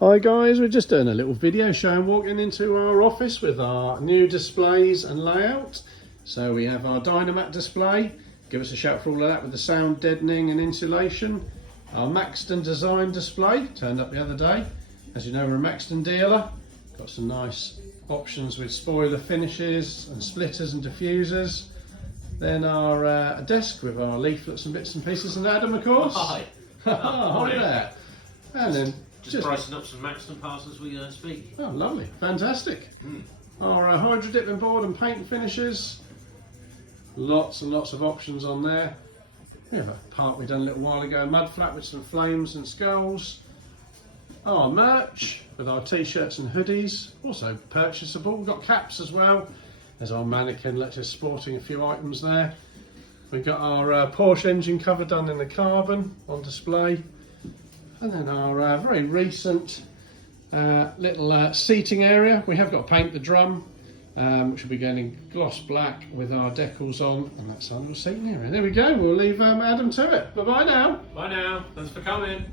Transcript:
Hi guys, we're just doing a little video showing walking into our office with our new displays and layout. So we have our Dynamat display, give us a shout for all of that with the sound deadening and insulation. Our Maxton design display, turned up the other day. As you know, we're a Maxton dealer. Got some nice options with spoiler finishes and splitters and diffusers. Then our desk with our leaflets and bits and pieces, and Adam, of course. Hi. Hi there. And then just pricing up some Maxton parts as we speak. Oh, lovely, fantastic. Our hydro dipping board and paint finishes. Lots and lots of options on there. We have a part we done a little while ago, a mud flat with some flames and skulls. Our merch with our t-shirts and hoodies, also purchasable. We've got caps as well. There's our mannequin, let's just sporting a few items there. We've got our Porsche engine cover done in the carbon on display. And then our very recent little seating area. We have got to paint the drum, which will be going in gloss black with our decals on, and that's our little seating area. There we go, we'll leave Adam to it. Bye-bye now. Bye now, thanks for coming.